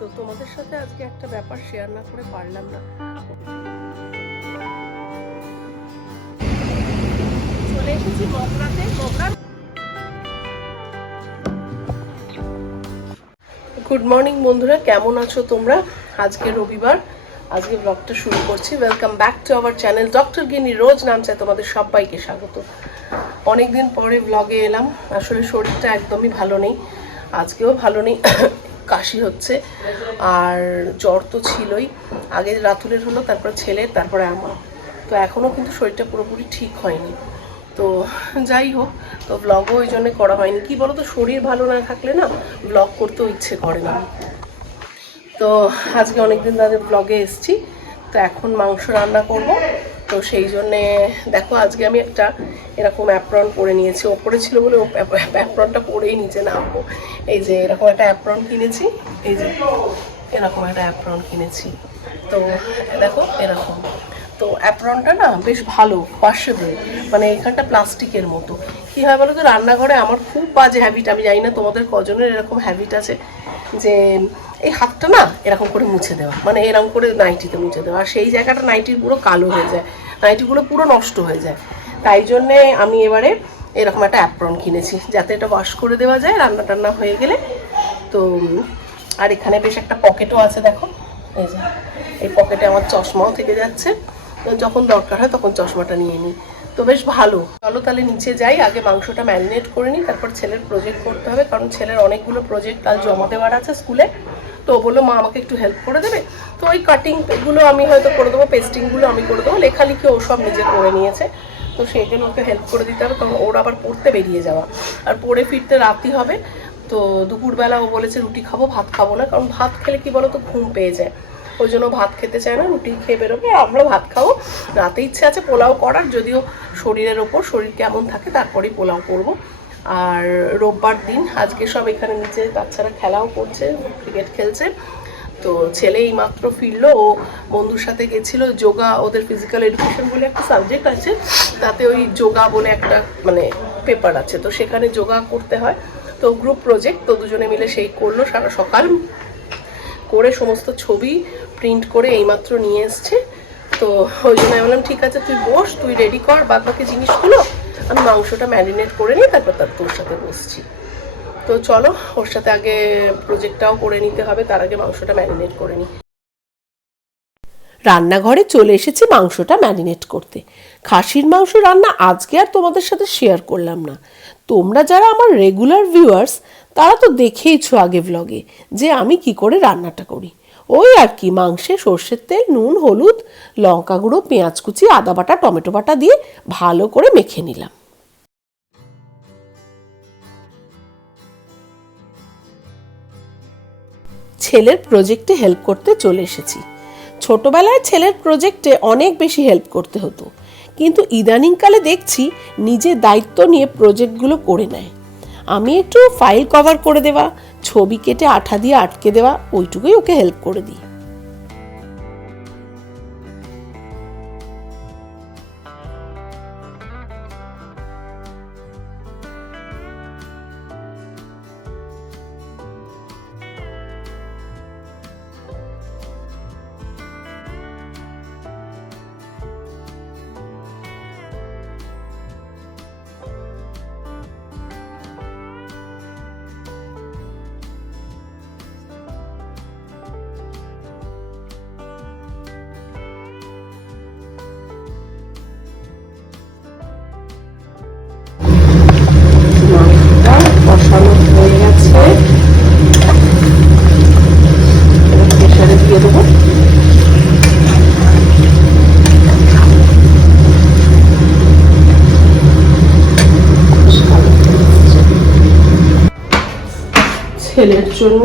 তো তোমাদের সাথে আজকে একটা ব্যাপার শেয়ার না করে পারলাম না। চলে এসেছি মগরাতে। মগরা গুড মর্নিং বন্ধুরা, কেমন আছো তোমরা? আজকে রবিবার, আজকে ব্লগটা শুরু করছি। Welcome back to our channel doctor Gini রোজ নাম নামছে তোমাদের সবাইকে স্বাগত। অনেকদিন পরে ব্লগে এলাম, আসলে শরীরটা একদমই ভালো নেই, আজকেও ভালো নেই। কাশি হচ্ছে, আর জ্বর তো ছিলই। আগে রাতুলের হলো, তারপর ছেলের, তারপরে আমার। তো এখনও কিন্তু শরীরটা পুরোপুরি ঠিক হয়নি। তো যাই হোক, তো ব্লগও ওই জন্য করা হয়নি। কি বলো তো শরীর ভালো না থাকলে না ব্লগ করতেও ইচ্ছে করে না। তো আজকে অনেকদিন ধরে ব্লগে এসেছি। তো এখন মাংস রান্না করব। তো সেই জন্যে দেখো আজকে আমি একটা এরকম অ্যাপ্রন পরে নিয়েছি। ওপরে ছিল বলে ও অ্যাপ্রনটা পরেই নিচে নামবো। এই যে এরকম একটা অ্যাপ্রন কিনেছি। এই যে এরকম একটা অ্যাপ্রন কিনেছি। তো দেখো এরকম। তো অ্যাপ্রনটা না বেশ ভালো ওয়াশেবল মানে এখানটা প্লাস্টিকের মতো। কী হয় বলো তো রান্নাঘরে আমার খুব বাজে হ্যাবিট আমি জানি না তোমাদের কজনের এরকম হ্যাবিট আছে যে এই হাতটা না এরকম করে মুছে দেওয়া। মানে এরকম করে নাইটিতে মুছে দেওয়া। আর সেই জায়গাটা নাইটির পুরো কালো হয়ে যায়। নাইটিগুলো পুরো নষ্ট হয়ে যায়। তাই জন্যে আমি এবারে এরকম একটা অ্যাপ্রন কিনেছি, যাতে এটা ওয়াশ করে দেওয়া যায়, রান্না টান্না হয়ে গেলে। তো, আর এখানে বেশ একটা পকেটও আছে, দেখো। এই যে, এই পকেটে আমার চশমাও থেকে যাচ্ছে। তো যখন দরকার হয় তখন চশমাটা নিয়ে নিই। তো বেশ ভালো। চলো তাহলে নিচে যাই, আগে মাংসটা ম্যারিনেট করে নিই, তারপর ছেলের প্রজেক্ট করতে হবে। কারণ ছেলের অনেকগুলো প্রজেক্ট কাল জমা দেওয়ার আছে স্কুলে। তো বলল, মা, আমাকে একটু হেল্প করে দেবে? তো ওই কাটিংগুলো আমি হয়তো করে দেবো পেস্টিংগুলো আমি করে দেবো। লেখালেখি ও সব নিজে করে নিয়েছে। তো সেই জন্য ওকে হেল্প করে দিতে হবে, কারণ ওর আবার পড়তে বেরিয়ে যাওয়া। আর পড়ে ফিরতে রাতই হবে। তো দুপুরবেলা ও বলেছে, রুটি খাব, ভাত খাব না। কারণ ভাত খেলে কি বলো তো ঘুম পেয়ে যায়। ওই জন্য ভাত খেতে চায় না, রুটি খেয়ে বেরোবে, আমরা ভাত খাব। রাতে ইচ্ছে আছে পোলাও করার, যদিও শরীরের ওপর শরীর কেমন থাকে, তারপরেই পোলাও করব। আর রোববার দিন আজকে সব এখানে নিচে বাচ্চারা খেলাও করছে ক্রিকেট খেলছে। তো ছেলে এই মাত্র ফিরলো, ও বন্ধুর সাথে গেছিল, যোগা, ওদের ফিজিক্যাল এডুকেশন বলে একটা সাবজেক্ট আছে, তাতে ওই যোগা বলে একটা মানে পেপার আছে। তো সেখানে যোগা করতে হয়। তো গ্রুপ প্রজেক্ট তো দুজনে মিলে সেই করল, সারা সকাল করে সমস্ত ছবি প্রিন্ট করে এইমাত্র নিয়ে এসছে। তো ওই জন্য আমি বললাম, ঠিক আছে, তুই বস, তুই রেডি কর বাদ বাকি জিনিসগুলো আমি মাংসটা ম্যারিনেট করে নিই তারপর তার তোর সাথে বসছি। তো চলো, ওর সাথে আগে প্রজেক্টটাও করে নিতে হবে, তার আগে মাংসটা ম্যারিনেট করে নিই রান্নাঘরে চলে এসেছি মাংসটা ম্যারিনেট করতে। খাসির মাংস রান্না আজকে আর তোমাদের সাথে শেয়ার করলাম না। তোমরা যারা আমার রেগুলার ভিউয়ার্স তারা তো দেখেইছো আগে ব্লগে যে আমি কি করে রান্নাটা করি। ওই আর কি, মাংসে সর্ষের তেল, নুন, হলুদ, লঙ্কা গুঁড়ো, পেঁয়াজ কুচি, আদা বাটা, টমেটো বাটা দিয়ে ভালো করে মেখে নিলাম। ছেলের প্রজেক্টে হেল্প করতে চলে এসেছি। ছোটবেলায় ছেলের প্রজেক্টে অনেক বেশি হেল্প করতে হতো। কিন্তু ইদানিংকালে দেখছি নিজে দায়িত্ব নিয়ে প্রজেক্টগুলো করে নেয়। আমি একটু ফাইল কভার করে দেওয়া, ছবি কেটে আঠা দিয়ে আটকে দেওয়া, ওইটুকুই ওকে হেল্প করে দিই। দেবো। ছেলের জন্য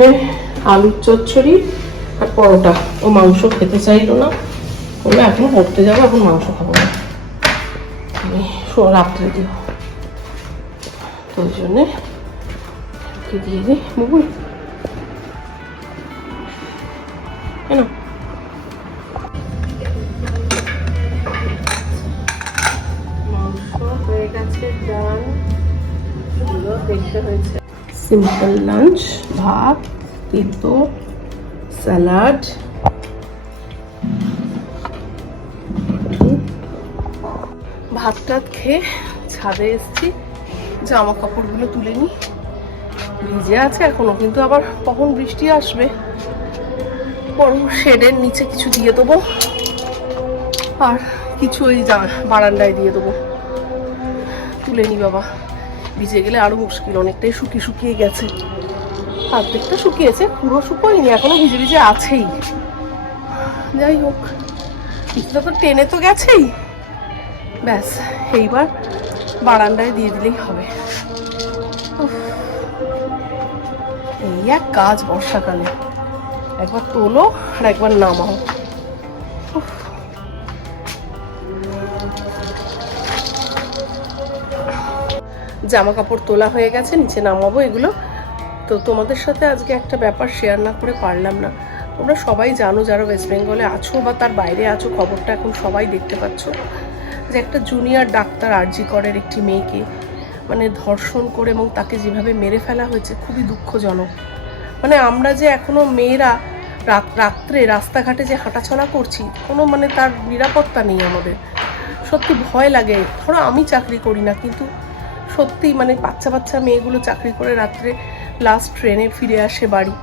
আলুর চচ্চড়ি আর পরোটা। ও মাংস খেতে চাইলো না। বলল, এখন পড়তে যাব, এখন মাংস খাব না। আমি রাত্রে দিব তো ওই জন্যে দিয়ে দিই? কেন? হয়ে গেছে ডান সুন্দর দেখতে হয়েছে। সিম্পল লাঞ্চ ভাত তেতো স্যালাড ভাত টাত খেয়ে ছাদে এসছি জামা কাপড়গুলো তুলে নিই। ভিজে আছে এখনও কিন্তু আবার কখন বৃষ্টি আসবে? বড় শেডের নিচে কিছু দিয়ে দেবো। আর কিছু ওই বারান্দায় দিয়ে দেবো। তুলে নি বাবা। ভিজে গেলে আরও মুশকিল, অনেকটাই শুকিয়ে শুকিয়ে গেছে। অর্ধেকটা শুকিয়েছে, পুরো শুকোয়নি, এখনও ভিজে ভিজে আছেই। যাই হোক, কিছুটা তো টেনে তো গেছেই। ব্যাস, এইবার বারান্দায় দিয়ে দিলেই হবে। এই এক কাজ বর্ষাকালে। একবার তোলো আর একবার নামাও। জামা কাপড় তোলা হয়ে গেছে, নিচে নামাবো এগুলো। তো তোমাদের সাথে আজকে একটা ব্যাপার শেয়ার না করে পারলাম না। তোমরা সবাই জানো যারা ওয়েস্ট বেঙ্গলে আছো বা তার বাইরে আছো, খবরটা এখন সবাই দেখতে পাচ্ছ। যে একটা জুনিয়র ডাক্তার আরজি করের একটি মেয়েকে মানে ধর্ষণ করে এবং তাকে যেভাবে মেরে ফেলা হয়েছে, খুবই দুঃখজনক। মানে আমরা যে এখনও মেয়েরা রাত, রাত্রে রাস্তাঘাটে যে হাঁটাচলা করছি, কোনো মানে তার নিরাপত্তা নেই আমাদের। সত্যি ভয় লাগে। ধরো আমি চাকরি করি না, কিন্তু সত্যি মানে বাচ্চা বাচ্চা মেয়েগুলো চাকরি করে রাত্রে লাস্ট ট্রেনে ফিরে আসে বাড়ি।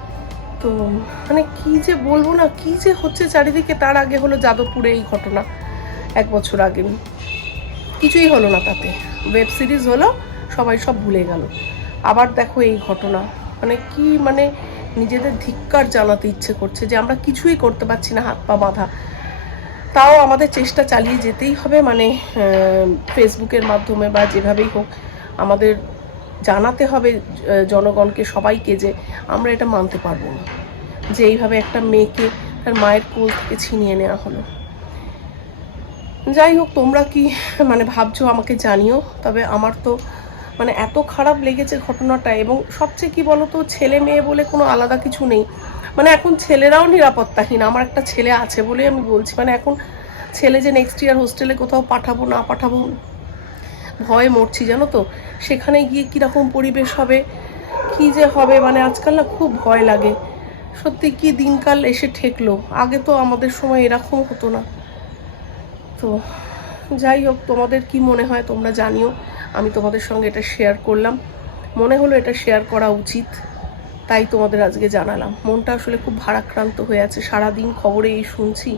তো মানে কি যে বলব না, কি যে হচ্ছে চারিদিকে, তার আগে হলো যাদবপুরে এই ঘটনা, এক বছর আগে। কিছুই হলো না তাতে। ওয়েব সিরিজ হলো, সবাই সব ভুলে গেল। আবার দেখো এই ঘটনা। মানে কি মানে নিজেদের ধিক্কার জানাতে ইচ্ছে করছে যে আমরা কিছুই করতে পারছি না, হাত পা বাঁধা। তাও আমাদের চেষ্টা চালিয়ে যেতেই হবে মানে ফেসবুকের মাধ্যমে বা যেভাবেই হোক আমাদের জানাতে হবে জনগণকে সবাইকে যে আমরা এটা মানতে পারব না। যে এইভাবে একটা মেয়েকে তার মায়ের কোল থেকে ছিনিয়ে নেওয়া হলো। যাই হোক, তোমরা কি মানে ভাবছ আমাকে জানিও, তবে আমার তো মানে এত খারাপ লেগেছে ঘটনাটা এবং সবচেয়ে কি বলতো, ছেলে মেয়ে বলে কোনো আলাদা কিছু নেই। মানে এখন ছেলেরাও নিরাপত্তাহীন, আমার একটা ছেলে আছে বলে আমি বলছি। মানে এখন ছেলে যে নেক্সট ইয়ার হোস্টেলে কোথাও পাঠাবো, না পাঠাবো, ভয়ে মরছি, জানো তো? সেখানে গিয়ে কীরকম পরিবেশ হবে, কি যে হবে মানে আজকাল না খুব ভয় লাগে। সত্যি কি দিনকাল এসে ঠেকলো? আগে তো আমাদের সময় এরকম হতো না। তো যাই হোক, তোমাদের কি মনে হয় তোমরা জানিও। আমি তোমাদের সঙ্গে এটা শেয়ার করলাম। মনে হলো এটা শেয়ার করা উচিত, তাই তোমাদের আজকে জানালাম। মনটা আসলে খুব ভারাক্রান্ত হয়ে আছে। সারাদিন খবরে এই শুনছি,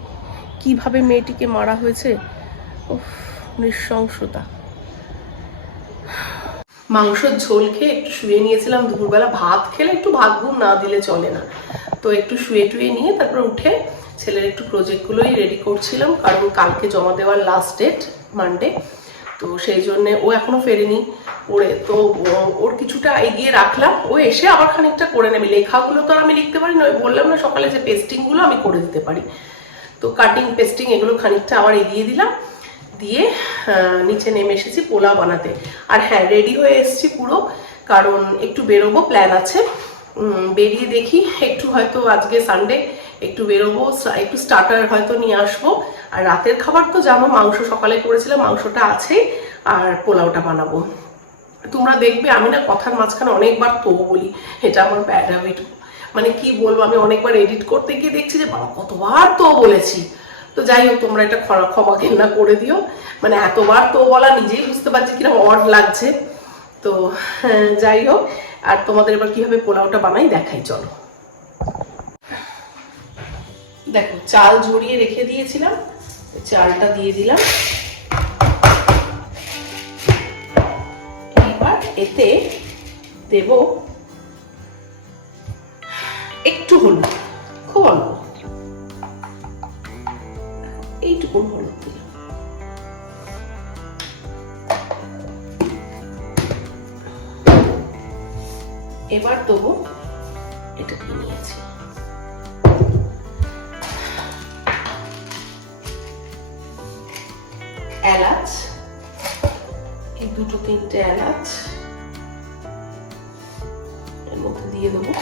কীভাবে মেয়েটিকে মারা হয়েছে? নৃশংসতা। মাংসর ঝোল খেয়ে একটু শুয়ে নিয়েছিলাম দুপুরবেলা। ভাত খেলে একটু ভাত ঘুম না দিলে চলে না। তো একটু শুয়ে টুয়ে নিয়ে তারপর উঠে ছেলের একটু প্রজেক্টগুলোই রেডি করছিলাম। কারণ কালকে জমা দেওয়ার লাস্ট ডেট মানডে তো সেই জন্যে ও এখনও ফেরেনি পড়ে। তো ওর কিছুটা এগিয়ে রাখলাম। ও এসে আবার খানিকটা করে নেবে। লেখাগুলো তো আর আমি লিখতে পারি না। ওই বললাম না সকালে যে পেস্টিংগুলো আমি করে দিতে পারি। তো কাটিং পেস্টিং এগুলো খানিকটা আবার এগিয়ে দিলাম। দিয়ে নিচে নেমে এসেছি পোলাও বানাতে। আর হ্যাঁ রেডি হয়ে এসেছি পুরো। কারণ একটু বেরোবো প্ল্যান আছে। বেরিয়ে দেখি। একটু হয়তো আজকে সানডে একটু বেরোবো একটু স্টার্টার হয়তো নিয়ে আসব। আর রাতের খাবার তো জানো মাংস সকালে করেছিলাম মাংসটা আছে আর পোলাওটা বানাবো। তোমরা দেখবে আমি না কথার মাঝখানে অনেকবার তো বলি এটা আমার ব্যাড হ্যাবিট মানে কি বলব আমি অনেকবার এডিট করতে গিয়ে দেখছি যে বাবা কতবার তো বলেছি। তো যাই হোক তোমরা এটা ক্ষমা ক্ষমা ঘেন্না করে দিও। মানে এতবার তো বলা নিজেই বুঝতে পারছি কীরকম অড লাগছে। তো হ্যাঁ, যাই হোক আর তোমাদের এবার কীভাবে পোলাওটা বানাই দেখাই চলো। দেখো, চাল ঝরিয়ে রেখে দিয়েছিলাম, চালটা দিয়ে দিলাম। এবার এতে দেব একটু হলুদ, খুব অল্প। এইটুকু হলুদ এবার দেবো এটা নিয়েছি তিনটে এলাচ। এর মধ্যে দিয়ে দেবো।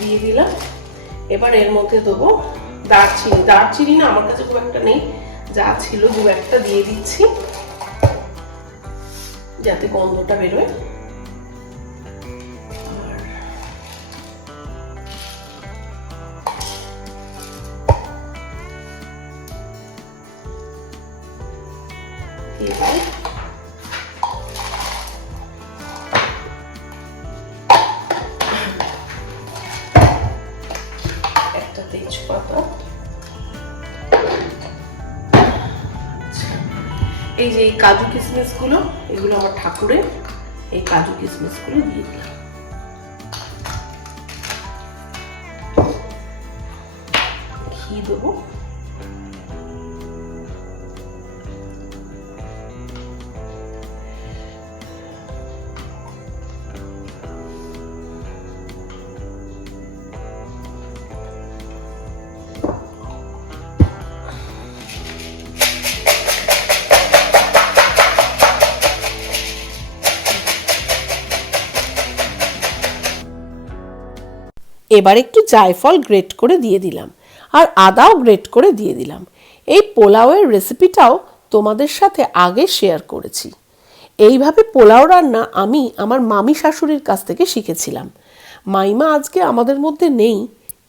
দিয়ে দিলাম। এবার এর মধ্যে দেবো দারচিনি। দারচিনি না, আমার কাছে খুব একটা নেই। যা ছিল দু একটা দিয়ে দিচ্ছি। যাতে গন্ধটা বেরোয়। আর এই যে এই কাজু কিসমিসগুলো এগুলো আমার ঠাকুরের এই কাজু কিসমিসগুলো দিয়ে দিলাম। এবার একটু জায়ফল গ্রেট করে দিয়ে দিলাম। আর আদাও গ্রেট করে দিয়ে দিলাম। এই পোলাওয়ের রেসিপিটাও তোমাদের সাথে আগে শেয়ার করেছি। এইভাবে পোলাও রান্না আমি আমার মামি শাশুড়ির কাছ থেকে শিখেছিলাম। মাইমা আজকে আমাদের মধ্যে নেই,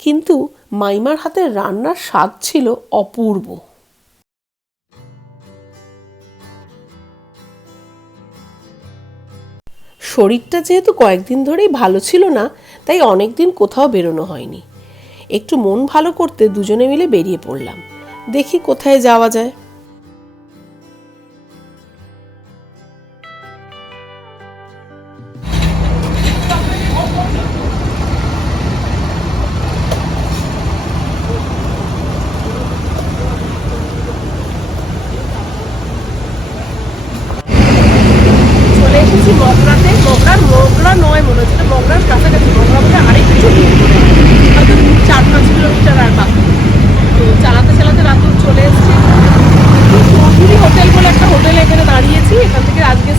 কিন্তু মাইমার হাতের রান্নার স্বাদ ছিল অপূর্ব। শরীরটা যেহেতু কয়েকদিন ধরেই ভালো ছিল না তাই অনেক দিন কোথাও বেরোনো হয়নি। একটু মন ভালো করতে দুজনে মিলে বেরিয়ে পড়লাম। দেখি কোথায় যাওয়া যায়।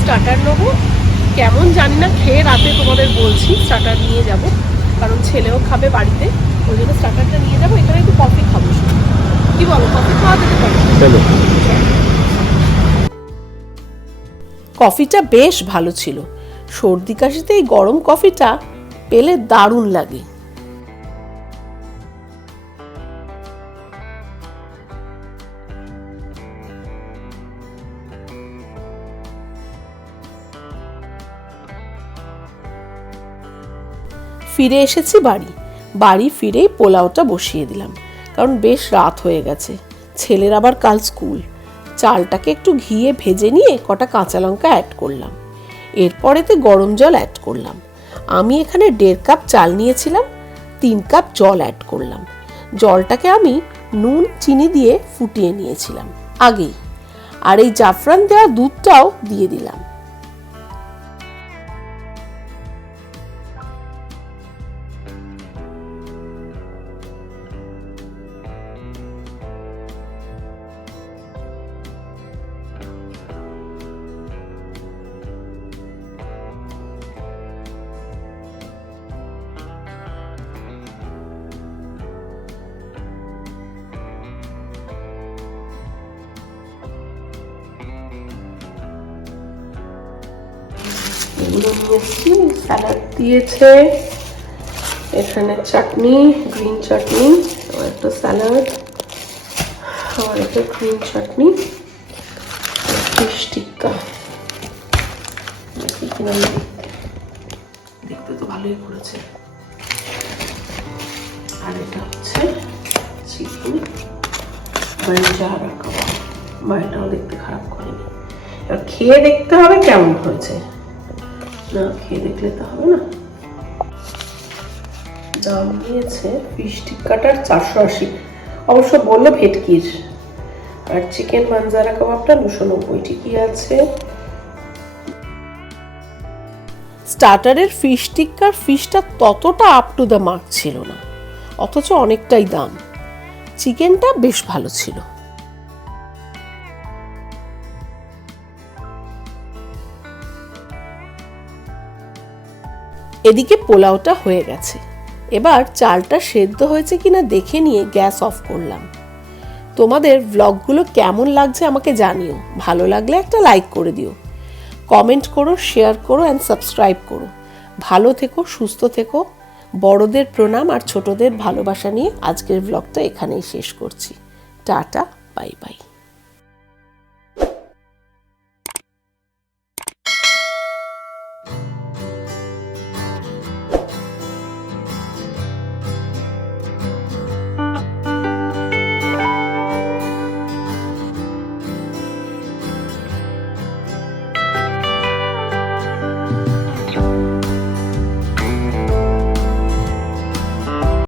স্টার্টার নেব। কেমন জানি না খেয়ে রাতে তোমাদের বলছি স্টার্টার নিয়ে যাব। কারণ ছেলেও খাবে বাড়িতে ওই জন্য স্টার্টারটা নিয়ে যাব। এখানে একটু কফি খাব। কি বলো কফি খাওয়া যেতে পারে? কফিটা বেশ ভালো ছিল। সর্দি কাশিতে এই গরম কফিটা পেলে দারুণ লাগে। ফিরে এসেছি বাড়ি। বাড়ি ফিরেই পোলাওটা বসিয়ে দিলাম, কারণ বেশ রাত হয়ে গেছে। ছেলের আবার কাল স্কুল। চালটাকে একটু ঘিয়ে ভেজে নিয়ে কটা কাঁচা লঙ্কা অ্যাড করলাম। এরপরেতে গরম জল অ্যাড করলাম। আমি এখানে দেড় কাপ চাল নিয়েছিলাম, তিন কাপ জল অ্যাড করলাম। জলটাকে আমি নুন, চিনি দিয়ে ফুটিয়ে নিয়েছিলাম। আগেই। আর এই জাফরান দেওয়া দুধটাও দিয়ে দিলাম। নিয়ে এসেছি স্যালাড দিয়েছে। এখানে চাটনি গ্রিন চাটনি আর একটা স্যালাড আর একটা গ্রিন চাটনি ফিশ টিক্কা দেখতে। তো ভালোই করেছে। আর এটা হচ্ছে চিকেন বাঞ্জারা কাবাব। বা এটাও দেখতে খারাপ করেনি। এবার খেয়ে দেখতে হবে কেমন হয়েছে। না খেয়ে দেখলে তো হবে না। দাম নিয়েছে ফিশ টিক্কাটার চারশো আশি। অবশ্য বলল ভেটকির। আর চিকেন মানজারা কাবাবটা দুশো নব্বই ঠিকই আছে। স্টার্টারের ফিশ টিক্কার ফিশটা ততটা আপ টু দ্য মার্ক ছিল না, অথচ অনেকটাই দাম। চিকেনটা বেশ ভালো ছিল। এদিকে পোলাওটা হয়ে গেছে। এবার চালটা সেদ্ধ হয়েছে কিনা দেখে নিয়ে গ্যাস অফ করলাম। তোমাদের ব্লগগুলো কেমন লাগছে আমাকে জানিও। ভালো লাগলে একটা লাইক করে দিও। কমেন্ট করো শেয়ার করো অ্যান্ড সাবস্ক্রাইব করো। ভালো থেকো, সুস্থ থেকো। বড়দের প্রণাম আর ছোটদের ভালোবাসা নিয়ে আজকের ব্লগটা এখানেই শেষ করছি। Tata bye bye